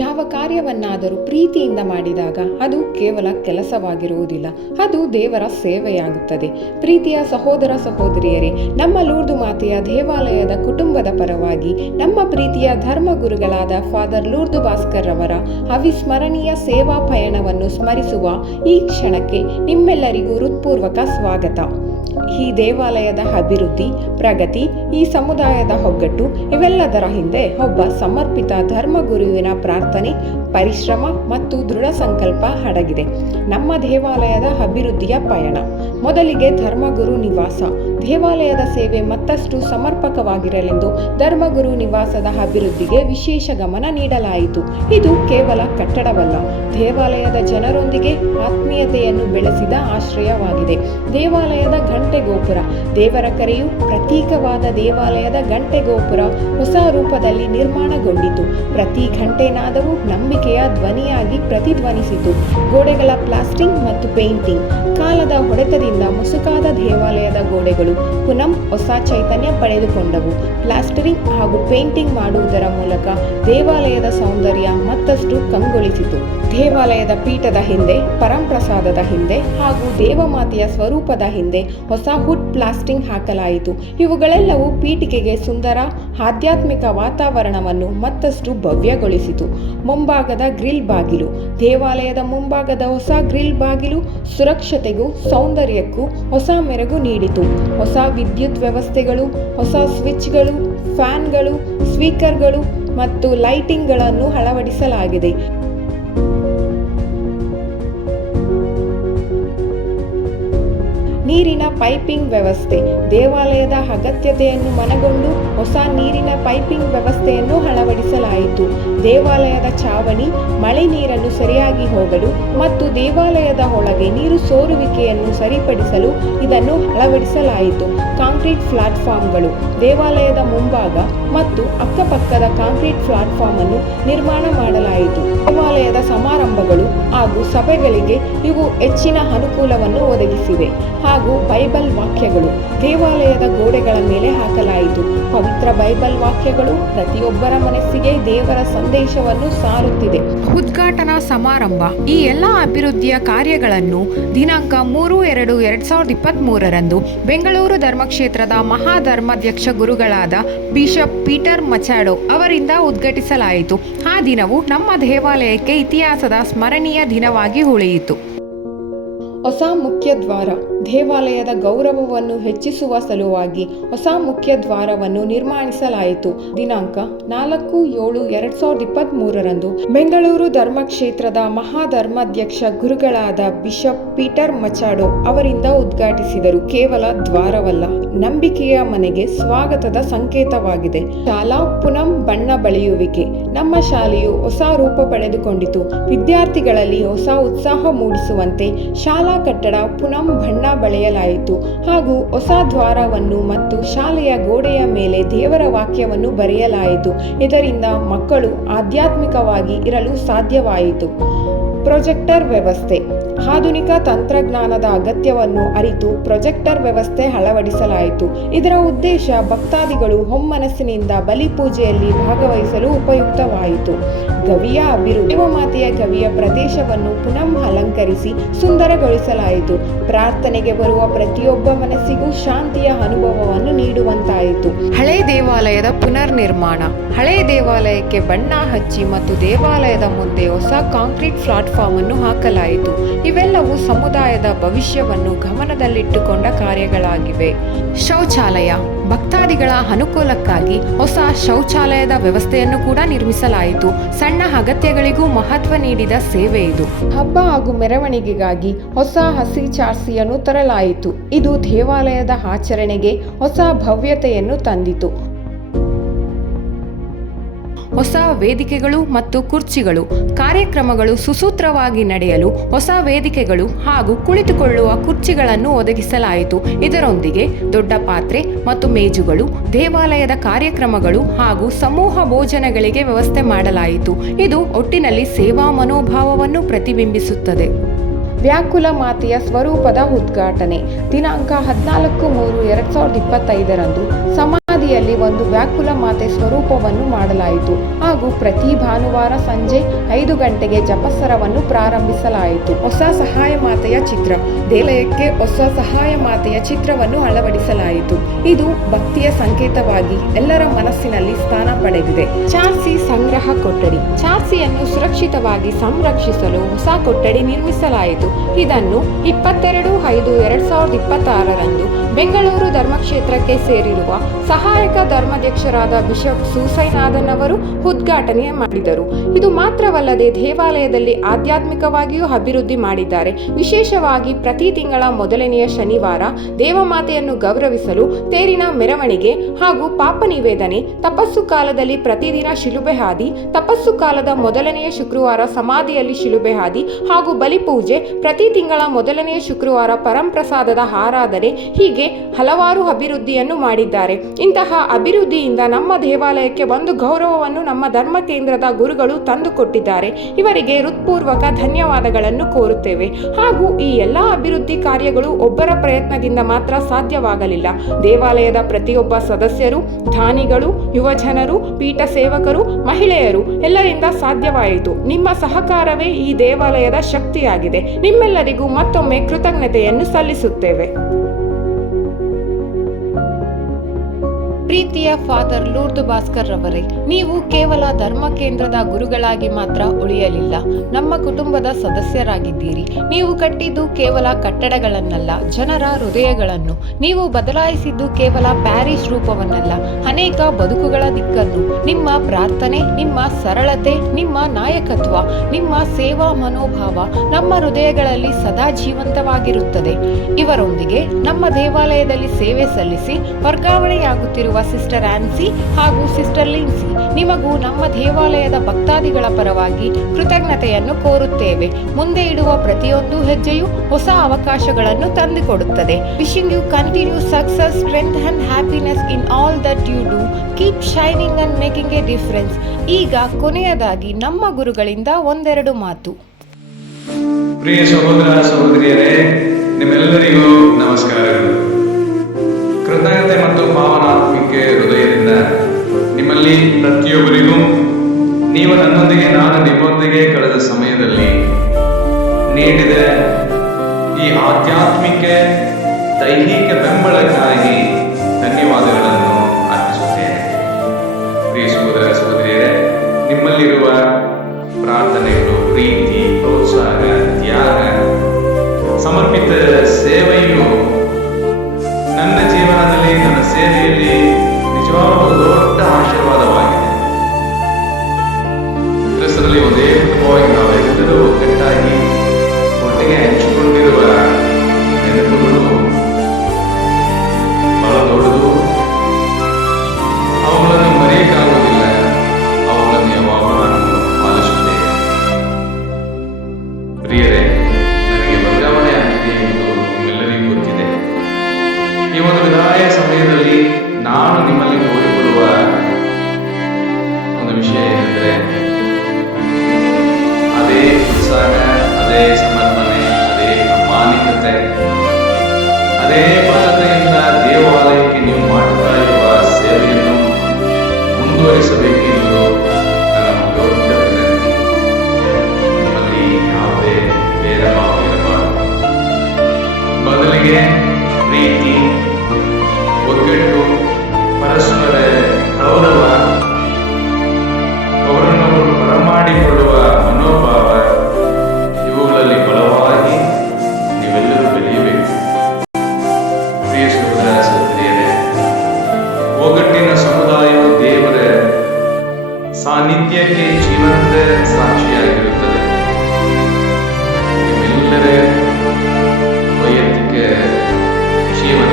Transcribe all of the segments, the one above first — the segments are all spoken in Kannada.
ಯಾವ ಕಾರ್ಯವನ್ನಾದರೂ ಪ್ರೀತಿಯಿಂದ ಮಾಡಿದಾಗ ಅದು ಕೇವಲ ಕೆಲಸವಾಗಿರುವುದಿಲ್ಲ, ಅದು ದೇವರ ಸೇವೆಯಾಗುತ್ತದೆ. ಪ್ರೀತಿಯ ಸಹೋದರ ಸಹೋದರಿಯರೇ, ನಮ್ಮ ಲೂರ್ದು ಮಾತೆಯ ದೇವಾಲಯದ ಕುಟುಂಬದ ಪರವಾಗಿ ನಮ್ಮ ಪ್ರೀತಿಯ ಧರ್ಮಗುರುಗಳಾದ ಫಾದರ್ ಲೂರ್ದು ಭಾಸ್ಕರ್ ರವರ ಅವಿಸ್ಮರಣೀಯ ಸೇವಾ ಪಯಣವನ್ನು ಸ್ಮರಿಸುವ ಈ ಕ್ಷಣಕ್ಕೆ ನಿಮ್ಮೆಲ್ಲರಿಗೂ ಹೃತ್ಪೂರ್ವಕ ಸ್ವಾಗತ. ಈ ದೇವಾಲಯದ ಅಭಿವೃದ್ಧಿ, ಪ್ರಗತಿ, ಈ ಸಮುದಾಯದ ಒಗ್ಗಟ್ಟು ಇವೆಲ್ಲದರ ಹಿಂದೆ ಒಬ್ಬ ಸಮರ್ಪಿತ ಧರ್ಮಗುರುವಿನ ಪ್ರಾರ್ಥನೆ, ಪರಿಶ್ರಮ ಮತ್ತು ದೃಢ ಸಂಕಲ್ಪ ಅಡಗಿದೆ. ನಮ್ಮ ದೇವಾಲಯದ ಅಭಿವೃದ್ಧಿಯ ಪಯಣ. ಮೊದಲಿಗೆ ಧರ್ಮಗುರು ನಿವಾಸ. ದೇವಾಲಯದ ಸೇವೆ ಮತ್ತಷ್ಟು ಸಮರ್ಪಕವಾಗಿರಲೆಂದು ಧರ್ಮಗುರು ನಿವಾಸದ ಅಭಿವೃದ್ಧಿಗೆ ವಿಶೇಷ ಗಮನ ನೀಡಲಾಯಿತು. ಇದು ಕೇವಲ ಕಟ್ಟಡವಲ್ಲ, ದೇವಾಲಯದ ಜನರೊಂದಿಗೆ ಆತ್ಮೀಯತೆಯನ್ನು ಬೆಳೆಸಿದ ಆಶ್ರಯವಾಗಿದೆ. ದೇವಾಲಯದ ಗಂಟೆ ಗೋಪುರ. ದೇವರ ಕರೆಯು ಪ್ರತೀಕವಾದ ದೇವಾಲಯದ ಗಂಟೆ ಗೋಪುರ ಹೊಸ ರೂಪದಲ್ಲಿ ನಿರ್ಮಾಣಗೊಂಡಿತು. ಪ್ರತಿ ಘಂಟೆ ನಾದವು ನಂಬಿಕೆಯ ಧ್ವನಿಯಾಗಿ ಪ್ರತಿಧ್ವನಿಸಿತು. ಗೋಡೆಗಳ ಪ್ಲಾಸ್ಟಿಂಗ್ ಮತ್ತು ಪೇಂಟಿಂಗ್. ಕಾಲದ ಹೊಡೆತದಿಂದ ಮುಸುಕಾದ ದೇವಾಲಯದ ಗೋಡೆಗಳು ಪುನಃ ಹೊಸ ಚೈತನ್ಯ ಪಡೆದುಕೊಂಡವು. ಪ್ಲಾಸ್ಟರಿಂಗ್ ಹಾಗೂ ಪೇಂಟಿಂಗ್ ಮಾಡುವುದರ ಮೂಲಕ ದೇವಾಲಯದ ಸೌಂದರ್ಯ ಮತ್ತಷ್ಟು ಕಂಗೊಳಿಸಿತು. ದೇವಾಲಯದ ಪೀಠದ ಹಿಂದೆ, ಪರಂಪ್ರಸಾದದ ಹಿಂದೆ ಹಾಗೂ ದೇವಮಾತೆಯ ಸ್ವರೂಪದ ಹಿಂದೆ ಹೊಸ ವುಡ್ ಪ್ಲಾಸ್ಟಿಂಗ್ ಹಾಕಲಾಯಿತು. ಇವುಗಳೆಲ್ಲವೂ ಪೀಠಿಕೆಗೆ ಸುಂದರ ಆಧ್ಯಾತ್ಮಿಕ ವಾತಾವರಣವನ್ನು ಮತ್ತಷ್ಟು ಭವ್ಯಗೊಳಿಸಿತು. ಮುಂಭಾಗದ ಗ್ರಿಲ್ ಬಾಗಿಲು. ದೇವಾಲಯದ ಮುಂಭಾಗದ ಹೊಸ ಗ್ರಿಲ್ ಬಾಗಿಲು ಸುರಕ್ಷತೆಗೂ ಸೌಂದರ್ಯಕ್ಕೂ ಹೊಸ ಮೆರುಗು ನೀಡಿತು. ಹೊಸ ವಿದ್ಯುತ್ ವ್ಯವಸ್ಥೆಗಳು, ಹೊಸ ಸ್ವಿಚ್ಗಳು, ಫ್ಯಾನ್ಗಳು, ಸ್ಪೀಕರ್ಗಳು ಮತ್ತು ಲೈಟಿಂಗ್ಗಳನ್ನು ಅಳವಡಿಸಲಾಗಿದೆ. ನೀರಿನ ಪೈಪಿಂಗ್ ವ್ಯವಸ್ಥೆ. ದೇವಾಲಯದ ಅಗತ್ಯತೆಯನ್ನು ಮನಗೊಂಡು ಹೊಸ ನೀರಿನ ಪೈಪಿಂಗ್ ವ್ಯವಸ್ಥೆಯನ್ನು ಅಳವಡಿಸಲಾಯಿತು. ದೇವಾಲಯದ ಚಾವಣಿ ಮಳೆ ನೀರನ್ನು ಸರಿಯಾಗಿ ಹೋಗಲು ಮತ್ತು ದೇವಾಲಯದ ಒಳಗೆ ನೀರು ಸೋರುವಿಕೆಯನ್ನು ಸರಿಪಡಿಸಲು ಇದನ್ನು ಅಳವಡಿಸಲಾಯಿತು. ಕಾಂಕ್ರೀಟ್ ಪ್ಲಾಟ್ಫಾರ್ಮ್ಗಳು. ದೇವಾಲಯದ ಮುಂಭಾಗ ಮತ್ತು ಅಕ್ಕಪಕ್ಕದ ಕಾಂಕ್ರೀಟ್ ಪ್ಲಾಟ್ಫಾರ್ಮ್ ಅನ್ನು ನಿರ್ಮಾಣ ಮಾಡಲಾಯಿತು. ದೇವಾಲಯದ ಸಮಾರಂಭಗಳು ಹಾಗೂ ಸಭೆಗಳಿಗೆ ಇವು ಹೆಚ್ಚಿನ ಅನುಕೂಲವನ್ನು ಒದಗಿಸಿವೆ. ಹಾಗೂ ಬೈಬಲ್ ವಾಕ್ಯಗಳು. ದೇವಾಲಯದ ಗೋಡೆಗಳ ಮೇಲೆ ಹಾಕಲಾಯಿತು. ಪವಿತ್ರ ಬೈಬಲ್ ವಾಕ್ಯಗಳು ಪ್ರತಿಯೊಬ್ಬರ ಮನಸ್ಸಿಗೆ ದೇವರ ಸಂದೇಶವನ್ನು ಸಾರುತ್ತಿದೆ. ಉದ್ಘಾಟನಾ ಸಮಾರಂಭ. ಈ ಎಲ್ಲ ಅಭಿವೃದ್ಧಿಯ ಕಾರ್ಯಗಳನ್ನು ದಿನಾಂಕ 3/2/2023 ಬೆಂಗಳೂರು ಧರ್ಮಕ್ಷೇತ್ರದ ಮಹಾಧರ್ಮಾಧ್ಯಕ್ಷ ಗುರುಗಳಾದ ಬಿಷಪ್ ಪೀಟರ್ ಮಚಾಡೋ ಅವರಿಂದ ಉದ್ಘಾಟಿಸಲಾಯಿತು. ಆ ದಿನವು ನಮ್ಮ ದೇವಾಲಯಕ್ಕೆ ಇತಿಹಾಸದ ಸ್ಮರಣೀಯ ದಿನವಾಗಿ ಉಳಿಯಿತು. ಹೊಸ ಮುಖ್ಯ ದ್ವಾರ. ದೇವಾಲಯದ ಗೌರವವನ್ನು ಹೆಚ್ಚಿಸುವ ಸಲುವಾಗಿ ಹೊಸ ಮುಖ್ಯ ದ್ವಾರವನ್ನು ನಿರ್ಮಿಸಲಾಯಿತು. ದಿನಾಂಕ 4/7/2023 ಬೆಂಗಳೂರು ಧರ್ಮಕ್ಷೇತ್ರದ ಮಹಾಧರ್ಮಾಧ್ಯಕ್ಷ ಗುರುಗಳಾದ ಬಿಷಪ್ ಪೀಟರ್ ಮಚಾಡೋ ಅವರಿಂದ ಉದ್ಘಾಟಿಸಿದರು. ಕೇವಲ ದ್ವಾರವಲ್ಲ, ನಂಬಿಕೆಯ ಮನೆಗೆ ಸ್ವಾಗತದ ಸಂಕೇತವಾಗಿದೆ. ಶಾಲಾ ಪುನಃ ಬಣ್ಣ ಬಳಿಯುವಿಕೆ. ನಮ್ಮ ಶಾಲೆಯು ಹೊಸ ರೂಪ ಪಡೆದುಕೊಂಡಿತು. ವಿದ್ಯಾರ್ಥಿಗಳಲ್ಲಿ ಹೊಸ ಉತ್ಸಾಹ ಮೂಡಿಸುವಂತೆ ಶಾಲಾ ಕಟ್ಟಡ ಪುನಃ ಬಣ್ಣ ಬಳೆಯಲಾಯಿತು ಹಾಗೂ ಹೊಸ ದ್ವಾರವನ್ನು ಮತ್ತು ಶಾಲೆಯ ಗೋಡೆಯ ಮೇಲೆ ದೇವರ ವಾಕ್ಯವನ್ನು ಬರೆಯಲಾಯಿತು. ಇದರಿಂದ ಮಕ್ಕಳು ಆಧ್ಯಾತ್ಮಿಕವಾಗಿ ಇರಲು ಸಾಧ್ಯವಾಯಿತು. ಪ್ರೊಜೆಕ್ಟರ್ ವ್ಯವಸ್ಥೆ. ಆಧುನಿಕ ತಂತ್ರಜ್ಞಾನದ ಅಗತ್ಯವನ್ನು ಅರಿತು ಪ್ರೊಜೆಕ್ಟರ್ ವ್ಯವಸ್ಥೆ ಅಳವಡಿಸಲಾಯಿತು. ಇದರ ಉದ್ದೇಶ ಭಕ್ತಾದಿಗಳು ಒಮ್ಮನಸ್ಸಿನಿಂದ ಬಲಿಪೂಜೆಯಲ್ಲಿ ಭಾಗವಹಿಸಲು ಉಪಯುಕ್ತವಾಯಿತು. ಗವಿಯ ಅಭಿವೃದ್ಧಿ. ದೇವಮಾತೆಯ ಗವಿಯ ಪ್ರದೇಶವನ್ನು ಪುನಃ ಅಲಂಕರಿಸಿ ಸುಂದರಗೊಳಿಸಲಾಯಿತು. ಪ್ರಾರ್ಥನೆಗೆ ಬರುವ ಪ್ರತಿಯೊಬ್ಬ ಮನಸ್ಸಿಗೂ ಶಾಂತಿಯ ಅನುಭವವನ್ನು ನೀಡುವಂತಾಯಿತು. ಹಳೆ ದೇವಾಲಯದ ಪುನರ್ ನಿರ್ಮಾಣ. ಹಳೆ ದೇವಾಲಯಕ್ಕೆ ಬಣ್ಣ ಹಚ್ಚಿ ಮತ್ತು ದೇವಾಲಯದ ಮುಂದೆ ಹೊಸ ಕಾಂಕ್ರೀಟ್ ಪ್ಲಾಟ್ಫಾರ್ಮ್ ಅನ್ನು ಹಾಕಲಾಯಿತು. ಇವೆಲ್ಲವೂ ಸಮುದಾಯದ ಭವಿಷ್ಯವನ್ನು ಗಮನದಲ್ಲಿಟ್ಟುಕೊಂಡ ಕಾರ್ಯಗಳಾಗಿವೆ. ಶೌಚಾಲಯ. ಭಕ್ತಾದಿಗಳ ಅನುಕೂಲಕ್ಕಾಗಿ ಹೊಸ ಶೌಚಾಲಯದ ವ್ಯವಸ್ಥೆಯನ್ನು ಕೂಡ ನಿರ್ಮಿಸಲಾಯಿತು. ಸಣ್ಣ ಅಗತ್ಯಗಳಿಗೂ ಮಹತ್ವ ನೀಡಿದ ಸೇವೆ ಇದು. ಹಬ್ಬ ಹಾಗೂ ಮೆರವಣಿಗೆಗಾಗಿ ಹೊಸ ಹಸಿ ಚಾರ್ಸಿಯನ್ನು ತರಲಾಯಿತು. ಇದು ದೇವಾಲಯದ ಆಚರಣೆಗೆ ಹೊಸ ಭವ್ಯತೆಯನ್ನು ತಂದಿತು. ಹೊಸ ವೇದಿಕೆಗಳು ಮತ್ತು ಕುರ್ಚಿಗಳು. ಕಾರ್ಯಕ್ರಮಗಳು ಸುಸೂತ್ರವಾಗಿ ನಡೆಯಲು ಹೊಸ ವೇದಿಕೆಗಳು ಹಾಗೂ ಕುಳಿತುಕೊಳ್ಳುವ ಕುರ್ಚಿಗಳನ್ನು ಒದಗಿಸಲಾಯಿತು. ಇದರೊಂದಿಗೆ ದೊಡ್ಡ ಪಾತ್ರೆ ಮತ್ತು ಮೇಜುಗಳು, ದೇವಾಲಯದ ಕಾರ್ಯಕ್ರಮಗಳು ಹಾಗೂ ಸಮೂಹ ಭೋಜನಗಳಿಗೆ ವ್ಯವಸ್ಥೆ ಮಾಡಲಾಯಿತು. ಇದು ಒಟ್ಟಿನಲ್ಲಿ ಸೇವಾ ಮನೋಭಾವವನ್ನು ಪ್ರತಿಬಿಂಬಿಸುತ್ತದೆ. ವ್ಯಾಕುಲ ಮಾತೆಯ ಸ್ವರೂಪದ ಉದ್ಘಾಟನೆ. ದಿನಾಂಕ 14/3/2025 ಸಮಾಧಿ ರಂಗೋಲಿಯಲ್ಲಿ ಒಂದು ವ್ಯಾಕುಲ ಮಾತೆ ಸ್ವರೂಪವನ್ನು ಮಾಡಲಾಯಿತು ಹಾಗೂ ಪ್ರತಿ ಭಾನುವಾರ ಸಂಜೆ 5 ಗಂಟೆಗೆ ಜಪಸರವನ್ನು ಪ್ರಾರಂಭಿಸಲಾಯಿತು. ಹೊಸ ಸಹಾಯ ಮಾತೆಯ ಚಿತ್ರ. ದೇವಾಲಯಕ್ಕೆ ಹೊಸ ಸಹಾಯ ಮಾತೆಯ ಚಿತ್ರವನ್ನು ಅಳವಡಿಸಲಾಯಿತು. ಇದು ಭಕ್ತಿಯ ಸಂಕೇತವಾಗಿ ಎಲ್ಲರ ಮನಸ್ಸಿನಲ್ಲಿ ಸ್ಥಾನ ಪಡೆದಿದೆ. ಚಾರ್ಸಿ ಸಂಗ್ರಹ ಕೊಠಡಿ. ಚಾರ್ಸಿಯನ್ನು ಸುರಕ್ಷಿತವಾಗಿ ಸಂರಕ್ಷಿಸಲು ಹೊಸ ಕೊಠಡಿ ನಿರ್ಮಿಸಲಾಯಿತು. ಇದನ್ನು 22/5/2026 ಬೆಂಗಳೂರು ಧರ್ಮಕ್ಷೇತ್ರಕ್ಕೆ ಸೇರಿರುವ ಸಹಾಯಕ ಧರ್ಮಾಧ್ಯಕ್ಷರಾದ ಬಿಷಪ್ ಸೂಸೈನಾಥನ್ ಅವರು ಉದ್ಘಾಟನೆ ಮಾಡಿದರು. ಇದು ಮಾತ್ರವಲ್ಲದೆ ದೇವಾಲಯದಲ್ಲಿ ಆಧ್ಯಾತ್ಮಿಕವಾಗಿಯೂ ಅಭಿವೃದ್ಧಿ ಮಾಡಿದ್ದಾರೆ. ವಿಶೇಷವಾಗಿ ಪ್ರತಿ ತಿಂಗಳ ಮೊದಲನೆಯ ಶನಿವಾರ ದೇವಮಾತೆಯನ್ನು ಗೌರವಿಸಲು ತೇರಿನ ಮೆರವಣಿಗೆ ಹಾಗೂ ಪಾಪ ನಿವೇದನೆ, ತಪಸ್ಸು ಕಾಲದಲ್ಲಿ ಪ್ರತಿದಿನ ಶಿಲುಬೆ ಹಾದಿ, ತಪಸ್ಸು ಕಾಲದ ಮೊದಲನೆಯ ಶುಕ್ರವಾರ ಸಮಾಧಿಯಲ್ಲಿ ಶಿಲುಬೆ ಹಾದಿ ಹಾಗೂ ಬಲಿಪೂಜೆ, ಪ್ರತಿ ತಿಂಗಳ ಮೊದಲನೆಯ ಶುಕ್ರವಾರ ಪರಂಪ್ರಸಾದದ ಆರಾಧನೆ, ಹೀಗೆ ಹಲವಾರು ಅಭಿವೃದ್ಧಿಯನ್ನು ಮಾಡಿದ್ದಾರೆ. ಇಂತಹ ಅಭಿವೃದ್ಧಿಯಿಂದ ನಮ್ಮ ದೇವಾಲಯಕ್ಕೆ ಒಂದು ಗೌರವವನ್ನು ನಮ್ಮ ಧರ್ಮ ಕೇಂದ್ರದ ಗುರುಗಳು ತಂದುಕೊಟ್ಟಿದ್ದಾರೆ. ಇವರಿಗೆ ಹೃತ್ಪೂರ್ವಕ ಧನ್ಯವಾದಗಳನ್ನು ಕೋರುತ್ತೇವೆ. ಹಾಗೂ ಈ ಎಲ್ಲ ಅಭಿವೃದ್ಧಿ ಕಾರ್ಯಗಳು ಒಬ್ಬರ ಪ್ರಯತ್ನದಿಂದ ಮಾತ್ರ ಸಾಧ್ಯವಾಗಲಿಲ್ಲ. ದೇವಾಲಯದ ಪ್ರತಿಯೊಬ್ಬ ಸದಸ್ಯರು, ದಾನಿಗಳು, ಯುವಜನರು, ಪೀಠ ಸೇವಕರು, ಮಹಿಳೆಯರು ಎಲ್ಲರಿಂದ ಸಾಧ್ಯವಾಯಿತು. ನಿಮ್ಮ ಸಹಕಾರವೇ ಈ ದೇವಾಲಯದ ಶಕ್ತಿಯಾಗಿದೆ. ನಿಮ್ಮೆಲ್ಲರಿಗೂ ಮತ್ತೊಮ್ಮೆ ಕೃತಜ್ಞತೆಯನ್ನು ಸಲ್ಲಿಸುತ್ತೇವೆ. ಪ್ರೀತಿಯ ಫಾದರ್ ಲೂರ್ದು ಭಾಸ್ಕರ್ ರವರೇ, ನೀವು ಕೇವಲ ಧರ್ಮ ಕೇಂದ್ರದ ಗುರುಗಳಾಗಿ ಮಾತ್ರ ಉಳಿಯಲಿಲ್ಲ, ನಮ್ಮ ಕುಟುಂಬದ ಸದಸ್ಯರಾಗಿದ್ದೀರಿ. ನೀವು ಕಟ್ಟಿದ್ದು ಕೇವಲ ಕಟ್ಟಡಗಳನ್ನಲ್ಲ, ಜನರ ಹೃದಯಗಳನ್ನು. ನೀವು ಬದಲಾಯಿಸಿದ್ದು ಕೇವಲ ಪ್ಯಾರಿಶ್ ರೂಪವನ್ನಲ್ಲ, ಅನೇಕ ಬದುಕುಗಳ ದಿಕ್ಕನ್ನು. ನಿಮ್ಮ ಪ್ರಾರ್ಥನೆ, ನಿಮ್ಮ ಸರಳತೆ, ನಿಮ್ಮ ನಾಯಕತ್ವ, ನಿಮ್ಮ ಸೇವಾ ಮನೋಭಾವ ನಮ್ಮ ಹೃದಯಗಳಲ್ಲಿ ಸದಾ ಜೀವಂತವಾಗಿರುತ್ತದೆ. ಇವರೊಂದಿಗೆ ನಮ್ಮ ದೇವಾಲಯದಲ್ಲಿ ಸೇವೆ ಸಲ್ಲಿಸಿ ವರ್ಗಾವಣೆಯಾಗುತ್ತಿರುವ ಸಿಸ್ಟರ್ ಆನ್ಸಿ ಹಾಗೂ ಸಿಸ್ಟರ್ ಲಿನ್ಸಿ, ನಿಮಗೂ ನಮ್ಮ ದೇವಾಲಯದ ಭಕ್ತಾದಿಗಳ ಪರವಾಗಿ ಕೃತಜ್ಞತೆಯನ್ನು ಕೋರುತ್ತೇವೆ. ಮುಂದೆ ಇಡುವ ಪ್ರತಿಯೊಂದು ಹೆಜ್ಜೆಯು ಹೊಸ ಅವಕಾಶಗಳನ್ನು ತಂದುಕೊಡುತ್ತದೆ. Wishing you continue success, strength and happiness in all that you do. Keep shining and making a difference. ಈಗ ಕೊನೆಯದಾಗಿ ನಮ್ಮ ಗುರುಗಳಿಂದ ಒಂದೆರಡು ಮಾತು. ಪ್ರಿಯ ಸಹೋದರ ಸಹೋದರಿಯರೇ, ನಿಮ್ಮೆಲ್ಲರಿಗೂ ನಮಸ್ಕಾರಗಳು. ಕೃತಜ್ಞತೆ ಮತ್ತು ಭಾವನಾತ್ಮಕ ಹೃದಯದಿಂದ ನಿಮ್ಮಲ್ಲಿ ಪ್ರತಿಯೊಬ್ಬರಿಗೂ ನೀವು ನನ್ನೊಂದಿಗೆ ನಾನು ನಿಮ್ಮೊಂದಿಗೆ ಕಳೆದ ಸಮಯದಲ್ಲಿ ನೀಡಿದ ಈ ಆಧ್ಯಾತ್ಮಿಕ ದೈಹಿಕ ಬೆಂಬಲಕ್ಕಾಗಿ ಧನ್ಯವಾದಗಳನ್ನು ಅರ್ಪಿಸುತ್ತೇನೆ. ಪ್ರಿಯ ಸಹೋದರ ಸಹೋದರಿಯರೇ, ನಿಮ್ಮಲ್ಲಿರುವ ಪ್ರಾರ್ಥನೆಗಳು, ಪ್ರೀತಿ, ಪ್ರೋತ್ಸಾಹ, ತ್ಯಾಗ, ಸಮರ್ಪಿತ ಸೇವೆಯು ನನ್ನ ಜೀವನದಲ್ಲಿ, ನನ್ನ ಸೇವೆಯಲ್ಲಿ ನಿಜವಾದ ದೊಡ್ಡ ಆಶೀರ್ವಾದವಾಗಿದೆ. ಕ್ರಿಸ್ತರಲ್ಲಿ ಒಂದೇ ಕುಟುಂಬವಾಗಿ ನಾವೆಲ್ಲರೂ ಒಗ್ಗಟ್ಟಾಗಿ ಒಟ್ಟಿಗೆ ಹಂಚಿಕೊಂಡಿರುವ ನೆನಪುಗಳು ಬಹಳ ದೊಡ್ಡದು. ಅವುಗಳನ್ನು ಮರೆಯಕ್ಕಾಗುವುದಿಲ್ಲ. ಅವುಗಳನ್ನು ಯಾವಾಗಲೂ ನಾನು ಪಾಲಿಸುತ್ತೇನೆ. ಪ್ರಿಯರೇ, ನನಗೆ ವರ್ಗಾವಣೆ ಆಗಿದೆ ಎಂದು ನಿಮ್ಮೆಲ್ಲರಿಗೂ ಗೊತ್ತಿದೆ. ಈ ಒಂದು ವಿದಾಯ ಸಮಯದಲ್ಲಿ ನಾನು ನಿಮ್ಮಲ್ಲಿ ಕೋರಿಕೊಳ್ಳುವ ಒಂದು ವಿಷಯ ಏನೆಂದರೆ, ಅದೇ ಉತ್ಸಾಹ, ಅದೇ ಸಮರ್ಪಣೆ, ಅದೇ ಪ್ರಾಮಾಣಿಕತೆ, ಅದೇ ಬದ್ಧತೆಯಿಂದ ದೇವಾಲಯಕ್ಕೆ ನೀವು ಮಾಡುತ್ತಾ ಇರುವ ಸೇವೆಯನ್ನು ಮುಂದುವರಿಸಬೇಕೆಂದು ನನ್ನ ದೊಡ್ಡ ವಿನಂತಿ. ನಿಮ್ಮಲ್ಲಿ ಯಾವುದೇ ಭೇದ ಭಾವ ಇರಬಾರದು. ಬದಲಿಗೆ ಪ್ರೀತಿ, ಒಗ್ಗಟ್ಟು, ಪರಸ್ಪರ ಗೌರವ, ಅವರನ್ನವರು ಬರಮಾಡಿಕೊಳ್ಳುವ ಮನೋಭಾವ, ಇವುಗಳಲ್ಲಿ ಬಲವಾಗಿ ನೀವೆಲ್ಲರೂ ಬೆಳೆಯಬೇಕು. ಪ್ರಿಯ ಸಹೋದರ ಸಹೋದರಿಯರೇ, ಒಗ್ಗಟ್ಟಿನ ಸಮುದಾಯವು ದೇವರ ಸಾನ್ನಿಧ್ಯಕ್ಕೆ ಜೀವಂತ ಸಾಕ್ಷಿಯಾಗಿರುತ್ತದೆ. ನಿಮ್ಮೆಲ್ಲರ ವೈಯಕ್ತಿಕ ಜೀವನ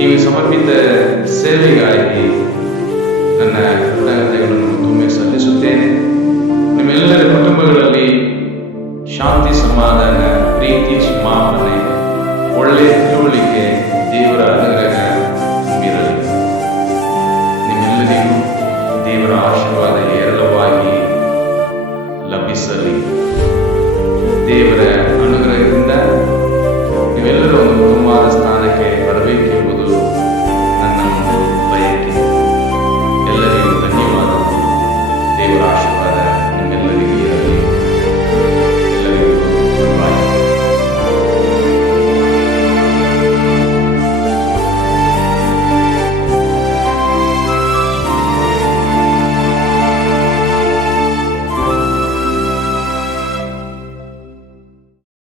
ನೀವು ಸಮರ್ಪಿತ ಸೇವೆಗಾಗಿ ನನ್ನ ಕೃತಜ್ಞತೆಗಳನ್ನು ತುಂಬಿ ಸಲ್ಲಿಸುತ್ತೇನೆ. ನಿಮ್ಮೆಲ್ಲರ ಕುಟುಂಬಗಳಲ್ಲಿ ಶಾಂತಿ, ಸಮಾಧಾನ, ಪ್ರೀತಿ, ಕ್ಷಮಾಪಣೆ, ಒಳ್ಳೆಯ ತಿಳುವಳಿಕೆ, ದೇವರ ಅನುಗ್ರಹ